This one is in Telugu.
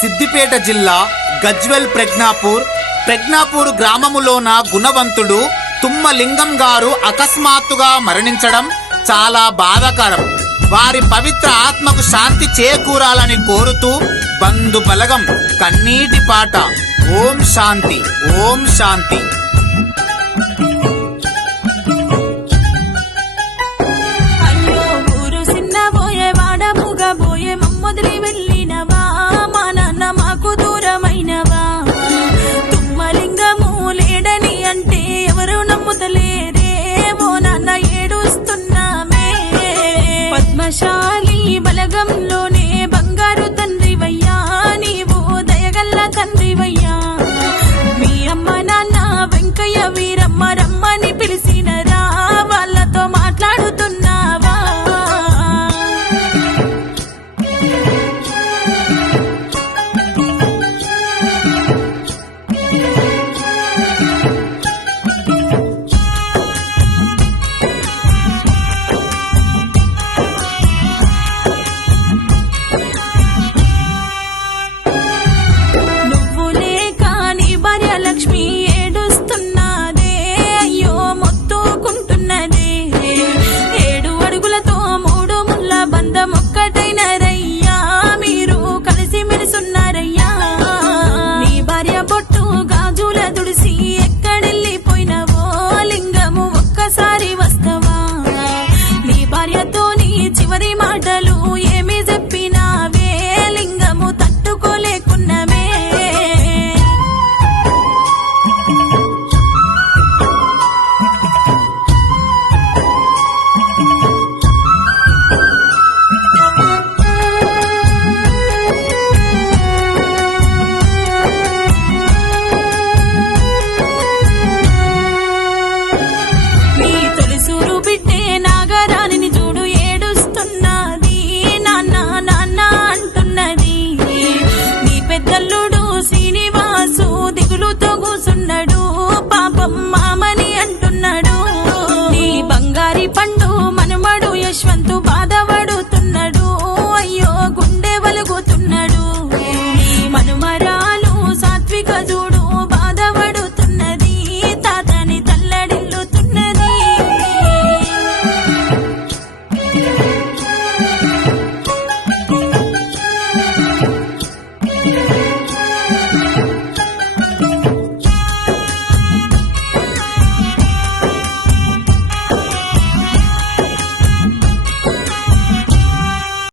సిద్దిపేట జిల్లా గజ్వెల్ ప్రజ్ఞాపూర్ గ్రామములోన గుణవంతుడు తుమ్మలింగం గారు అకస్మాత్తుగా మరణించడం చాలా బాధాకరం. వారి పవిత్ర ఆత్మకు శాంతి చేకూరాలని కోరుతూ బంధు బలగం కన్నీటి పాట. ఓం శాంతి, ఓం శాంతి. మమ్మొదిలి వెళ్ళినవా మా నాన్న మాకు దూరమైనవా, తుమ్మలింగము లేడని అంటే ఎవరు నమ్ముతలేరే, ఓ నాన్న ఏడుస్తున్నామే. పద్మశాలి బలగంలోనే బంగారు తండ్రివయ్యా, నీవు దయగల్ల తండ్రివయ్యా. మీ అమ్మ నాన్న వెంకయ్య వీరమ్మ రమ్మని పిలిచినరా, వాళ్ళతో మాట్లాడుతున్నావా? లక్ష్మి ఏడుస్తున్నదే, అయ్యో మొత్తుకుంటున్నదే. 7 అడుగులతో 3 ముళ్ళ బంధము